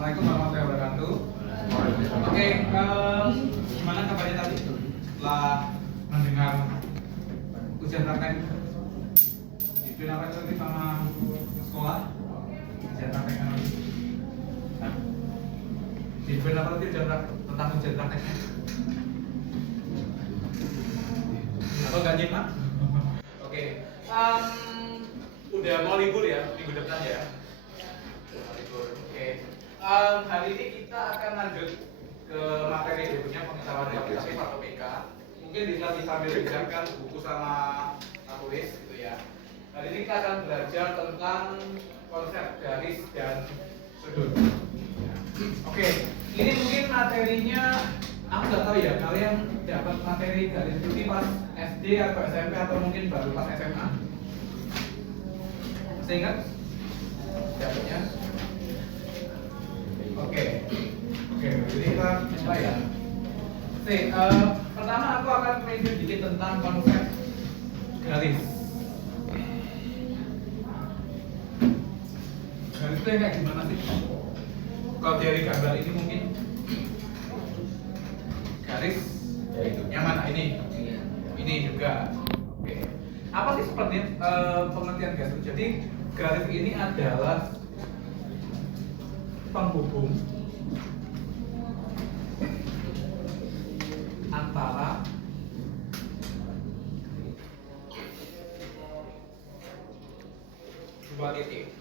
Assalamualaikum warahmatullahi wabarakatuh. Oke, gimana kabarnya tadi setelah mendengar ujian praktek? Itu apa tadi sama sekolah? Ujian praktek nanti. Itu apa tadi ujian praktek tentang ujian prakteknya? Atau nggak nyimak? Oke, udah mau libur ya minggu depan ya. Oke, hari ini kita akan lanjut ke materi berikutnya pengetahuan kualitatif atau PK. Mungkin bisa disambil bicarakan buku sama tulis gitu ya. Hari ini kita akan belajar tentang konsep garis dan sudut. Oke, ini mungkin materinya aku nggak tahu ya, kalian dapat materi garis ini pas SD atau SMP atau mungkin baru pas SMA? Masih ingat? Dapatnya? Oke, jadi kita mulai ya. Pertama aku akan review dikit tentang konsep garis. Garis itu kayak gimana sih? Kalau dari gambar ini mungkin garis yang mana ini? Ini juga. Oke. Apa sih seperti pengertian garis? Jadi garis ini adalah penghubung antara dua titik.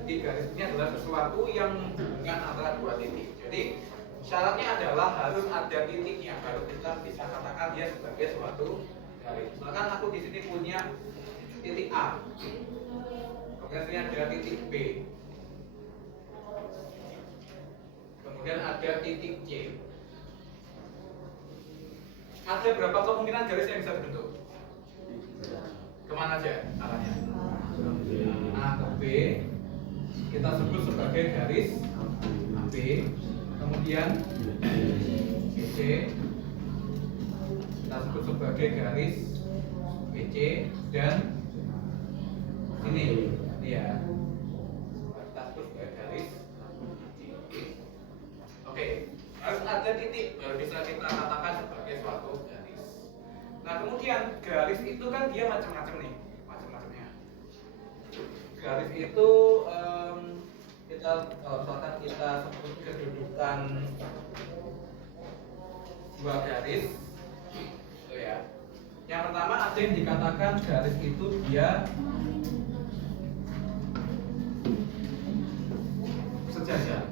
Jadi garis ini adalah sesuatu yang menghubungkan antara dua titik. Jadi syaratnya adalah harus ada titiknya baru kita bisa katakan dia sebagai suatu garis. Misalkan aku di sini punya titik A, kemudian sini ada titik B, kemudian ada titik C. Ada berapa kemungkinan garis yang bisa dibentuk? Kemana aja arahnya? A ke B kita sebut sebagai garis AB, kemudian BC kita sebut sebagai garis BC, dan ini ya kita sebut sebagai garis. Oke, harus ada titik baru bisa kita katakan sebagai suatu garis. Nah kemudian garis itu kan dia macam-macam nih, macam-macamnya. Garis itu kita misalkan kita sebut kedudukan dua garis, itu ya. Yang pertama ada yang dikatakan garis itu dia sejajar.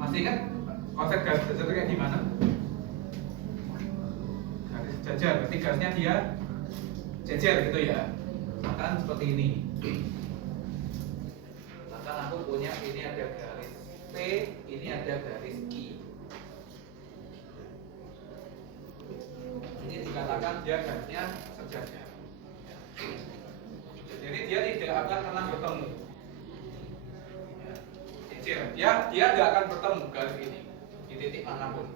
Masih ingat konsep garis sejajar itu kayak gimana? Garis sejajar, berarti garisnya dia jejer gitu ya. Misalkan seperti ini. Misalkan aku punya ini ada garis P, ini ada garis I. Ini dikatakan dia garisnya sejajar. Jadi dia tidak akan pernah bertemu. Dia tidak akan bertemu garis ini di titik manapun.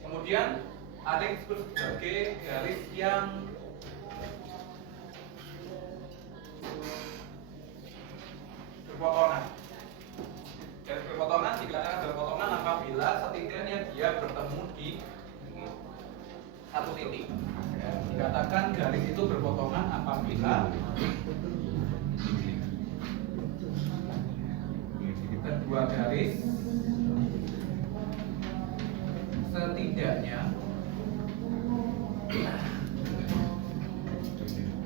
Kemudian ada yang disebut sebagai garis yang berpotongan. Garis berpotongan dikatakan berpotongan apabila setidaknya dia bertemu di satu titik. Dikatakan garis itu berpotongan apabila kedua garis setidaknya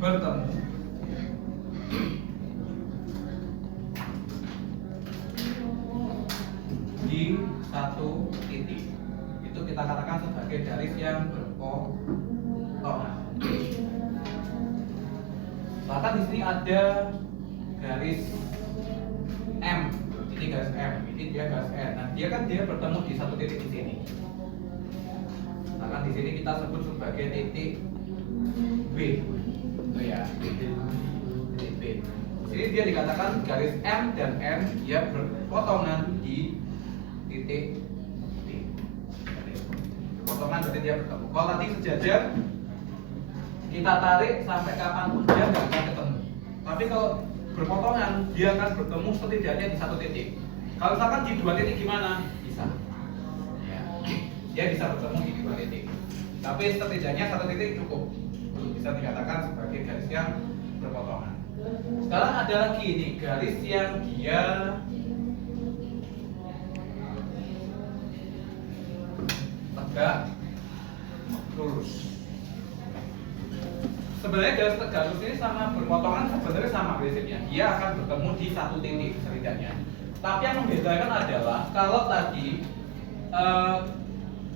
bertemu di satu titik. Itu kita katakan sebagai garis yang berpotongan. Bahkan di sini ada garis M. Ini garis M, ini dia garis N. Nah, dia kan dia bertemu di satu titik di sini. Nah, di sini kita sebut sebagai titik B. Itu ya, titik B. Di sini dia dikatakan garis M dan N dia berpotongan di titik B. Potongan berarti dia bertemu. Kalau tadi sejajar, kita tarik sampai kapanpun dia nggak akan ketemu. Tapi kalau berpotongan, dia akan bertemu setidaknya di satu titik. Kalau misalkan di dua titik gimana? Bisa. Ya. Dia bisa bertemu di dua titik. Tapi setidaknya satu titik cukup untuk bisa dikatakan sebagai garis yang berpotongan. Sekarang ada lagi ini garis yang dia tegak lurus. Sebenarnya garis tegak lurus ini sama berpotongan sebenarnya sama prinsipnya. Dia akan bertemu di satu titik setidaknya. Tapi yang membedakan adalah kalau tadi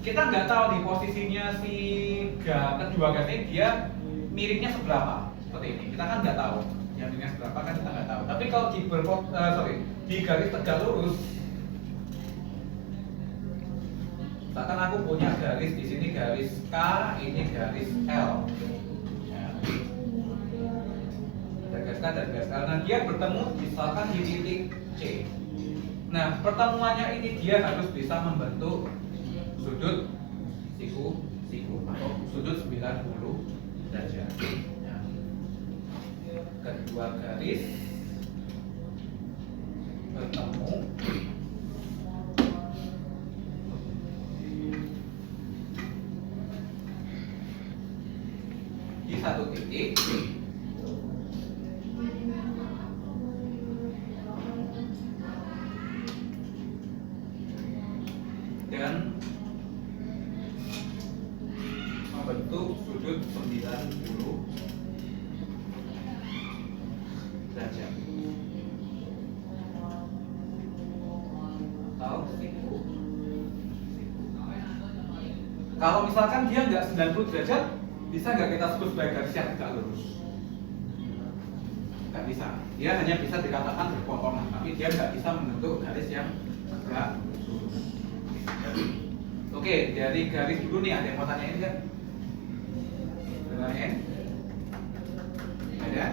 kita nggak tahu di posisinya si kedua garis ini dia miringnya seberapa seperti ini. Kita kan nggak tahu yang miringnya seberapa kan kita nggak tahu. Tapi kalau di garis tegak lurus, misalkan aku punya garis di sini garis K, ini garis L. Ya. Ada garis K dan garis L. Nah dia bertemu misalkan di titik C. Nah pertemuannya ini dia harus bisa membentuk sudut siku atau sudut 90 derajat. Ya. Kedua garis bertemu di satu titik dan membentuk sudut 90 derajat atau siku. Kalau misalkan dia nggak 90 derajat, bisa nggak kita sebut sebagai garis yang tegak lurus? Nggak bisa. Dia hanya bisa dikatakan berpotongan, tapi dia nggak bisa membentuk garis yang tegak lurus. Oke, dari garis dulu nih ada yang mau tanyain nggak? Tanyain? Ada?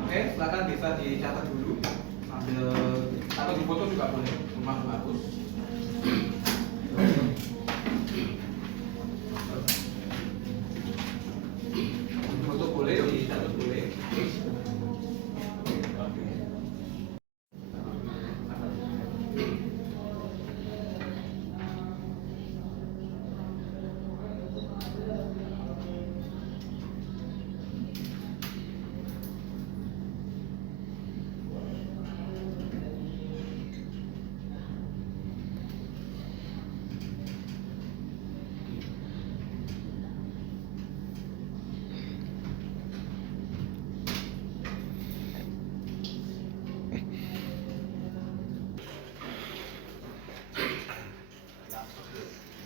Oke, silakan bisa dicatat dulu sambil atau difoto juga boleh, rumah bagus. Foto boleh, dicatat boleh.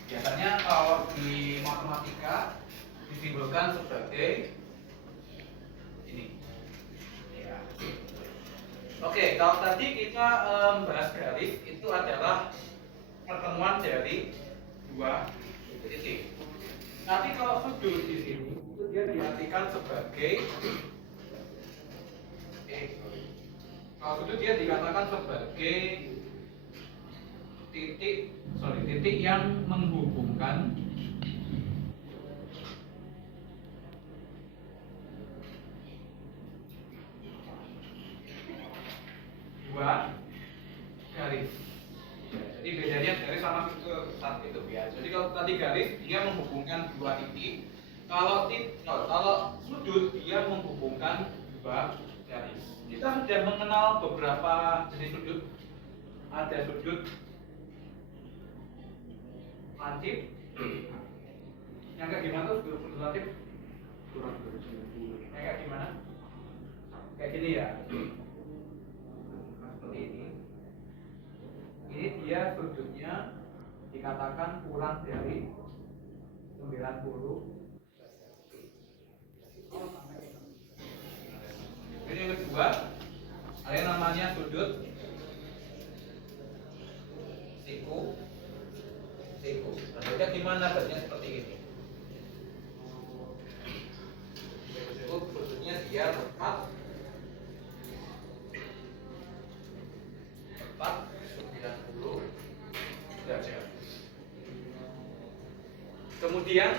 Biasanya kalau di matematika disimbolkan sebagai ini. Ya. Oke, kalau tadi kita bahas garis itu adalah pertemuan dari dua titik. Tapi kalau sudut di sini itu dia diartikan sebagai kalau sudut dia dikatakan sebagai titik yang menghubungkan dua garis. Ya, jadi bedanya garis sama sudut saat itu ya. Jadi kalau tadi garis dia menghubungkan dua titik, kalau sudut dia menghubungkan dua garis. Kita sudah mengenal beberapa jenis sudut. Ada sudut lancip. Yang kayak gimana tuh sudut lancip? Kayak gimana? Kayak gini ya. Seperti ini. Ini dia sudutnya dikatakan kurang dari 90. Ini yang kedua, ada yang namanya sudut siku. Nah, gimana bentuknya seperti ini? Sudutnya dia tepat 90 derajat. Kemudian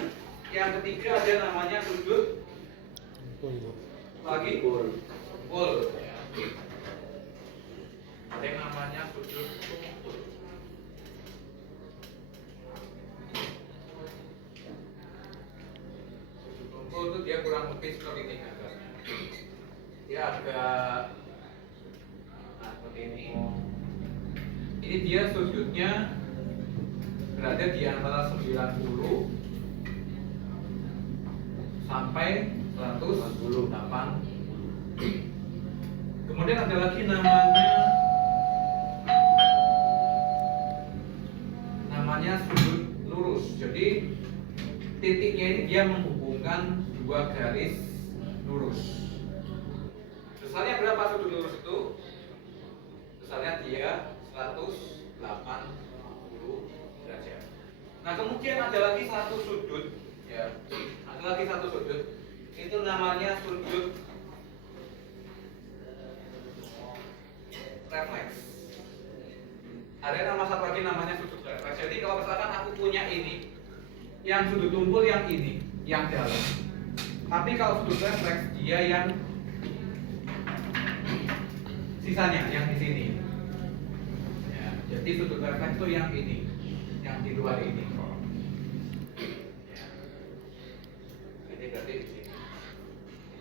yang ketiga ada namanya sudut lagi pol. yang namanya sudut tumpul. Sudut tumpul itu dia kurang lebih seperti ini gambarnya. Dia agak seperti ini. Ini dia sudutnya berada di antara 90 sampai 180. Kemudian ada lagi namanya sudut lurus. Jadi titiknya ini dia menghubungkan dua garis lurus. Besarnya berapa sudut lurus itu? Besarnya dia 180 derajat. Nah, kemudian ada lagi satu sudut, ya. Ada lagi satu sudut. Itu namanya sudut refleks. Ada nama satu lagi namanya sudut refleks. Jadi kalau misalkan aku punya ini, yang sudut tumpul yang ini, yang dalam. Tapi kalau sudut refleks dia yang sisanya, yang di sini. Ya, jadi sudut refleks itu yang ini, yang di luar ini. Ya. Ini berarti di sini.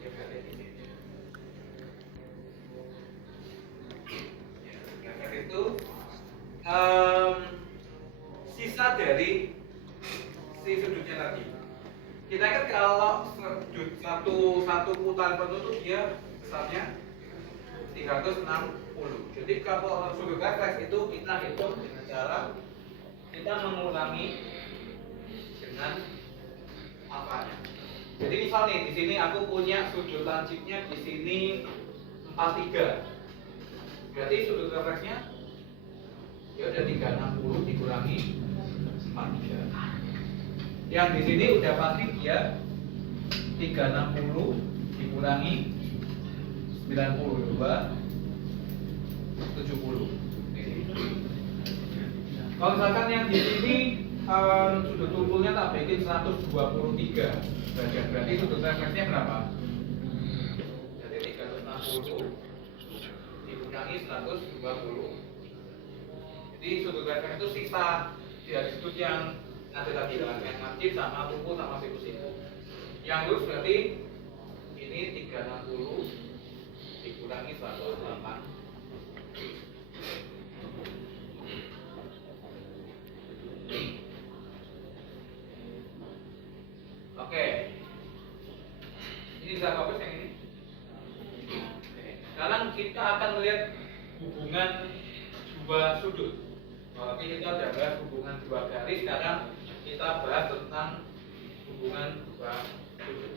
Ini berarti di sini. Ya, refleks itu sisa dari si sudutnya tadi. Kita ingat kalau sudut satu putaran penuh dia besarnya 360. Jadi kalau sudut refleks itu kita hitung dengan cara kita mengulangi dengan apanya. Jadi misal nih di sini aku punya sudut lancipnya di sini 43. Berarti sudut refleksnya ya udah 360 dikurangi 43. Yang di sini udah pasti dia 360 dikurangi 92 70. Kalau misalkan yang di sini sudut tumpulnya tak bikin 123 derajat, berarti sudut refleksnya berapa? Jadi 360 dikurangi 120. Jadi sudut refleks itu sisa dari sudut yang ada tadi yang lancip sama tumpul sama siku-siku. Yang lurus berarti ini 360 dikurangi 108. Oke. Ini bisa fokus yang ini. Sekarang kita akan melihat hubungan dua sudut. Kalau kita sudah bahas hubungan dua garis, sekarang kita bahas tentang hubungan dua sudut.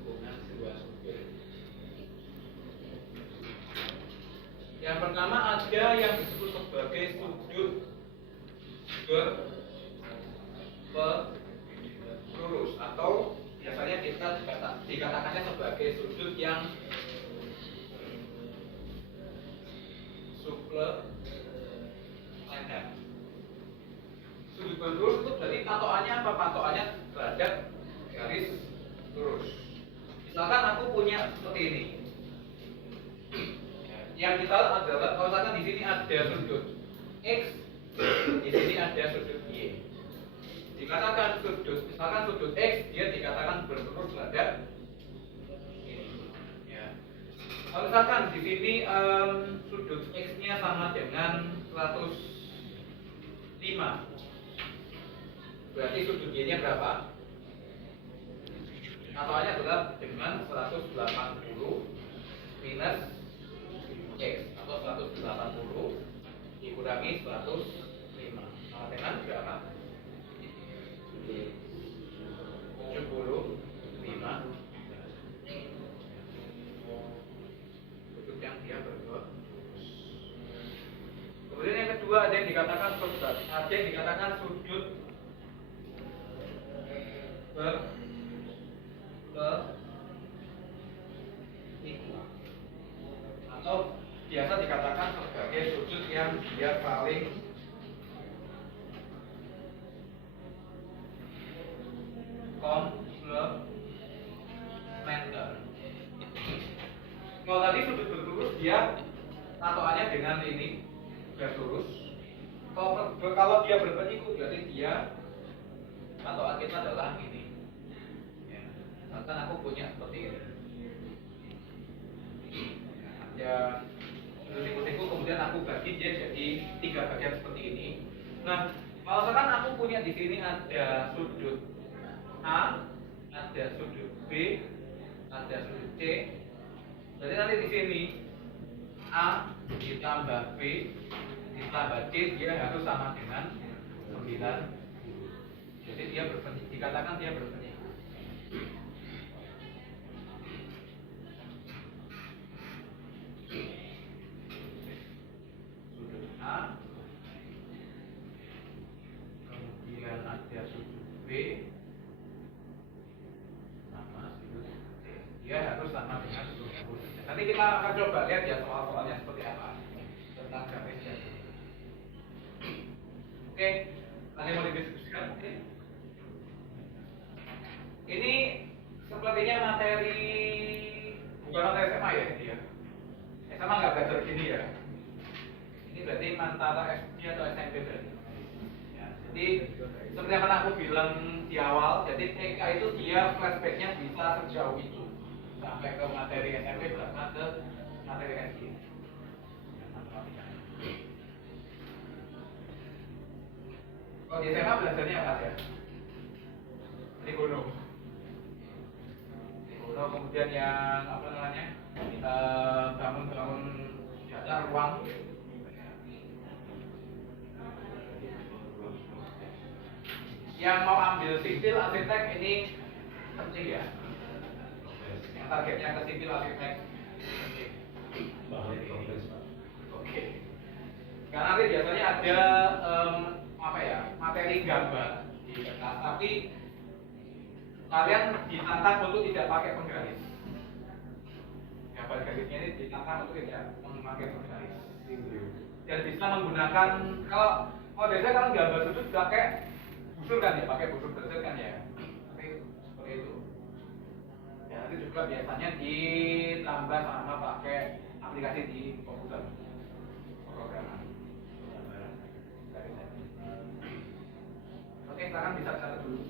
Hubungan dua sudut. Yang pertama ada yang disebut sebagai sudut berlurus atau biasanya kita dikatakannya sebagai sudut yang sublener. Sudut berlurus itu berarti patokannya apa? Patokannya terhadap garis lurus. Misalkan aku punya seperti ini. Yang kita adalah kalau misalkan di sini ada sudut X, di sini ada sudut Y. Dikatakan sudut, misalkan sudut X dia dikatakan berlurus terhadap ini. Ya. Kalau misalkan di sini sudut X-nya sama dengan 105, berarti sudut Y-nya berapa? Patokannya adalah dengan 180 minus X atau 180 dikurangi 105 sama dengan berapa? 75. Sudut yang dia berlurus. Kemudian yang kedua ada yang dikatakan sudut berliku atau biasa dikatakan sebagai sudut yang dia paling Kalau tadi sudut berlurus dia patokannya dengan ini garis lurus. Kalau dia berpenyiku berarti dia patokan kita adalah ini. Ya. Bahkan aku punya seperti ini. Ya, sudut siku-siku kemudian aku bagi dia jadi 3 bagian seperti ini. Nah, kalau misalkan aku punya di sini ada sudut A, ada sudut B, ada sudut C. Berarti nanti di sini A ditambah B ditambah C dia harus sama dengan 9. Jadi dia berpenyiku, dikatakan dia berpenyiku. Sudut A, kemudian ada sudut B sama sudut C. Dia harus sama dengan sudut A. Nanti kita akan coba lihat ya soal-soalnya seperti apa tentang garis jatuh. Oke, nanti mau didiskusikan mungkin. Ini sepertinya materi bukan materi SMA ya ini ya. SMA nggak belajar gini ya. Ini berarti antara SD atau SMP berarti. Ya, jadi seperti yang pernah aku bilang di awal, jadi TK itu dia flashbacknya bisa sejauh itu sampai ke materi SMP bahkan ke materi SD. Kalau di SMA belajarnya apa ya? Di gunung. Kemudian yang apa namanya bangun-bangun dasar ruang. Yang mau ambil sipil arsitek ini penting ya. Yang targetnya ke sipil arsitek penting. Oke. Karena nanti biasanya ada apa ya materi gambar di kertas, tapi kalian ditantang untuk tidak pakai penggaris. Gambar garisnya ini ditantang untuk tidak memakai penggaris. Dan bisa menggunakan kalau biasanya kan gambar sudut pakai busur kan ya, pakai busur bersih kan ya. Tapi seperti itu. Ya nanti juga biasanya ditambah sama pakai aplikasi di komputer programan. Oke, sekarang bisa catat dulu.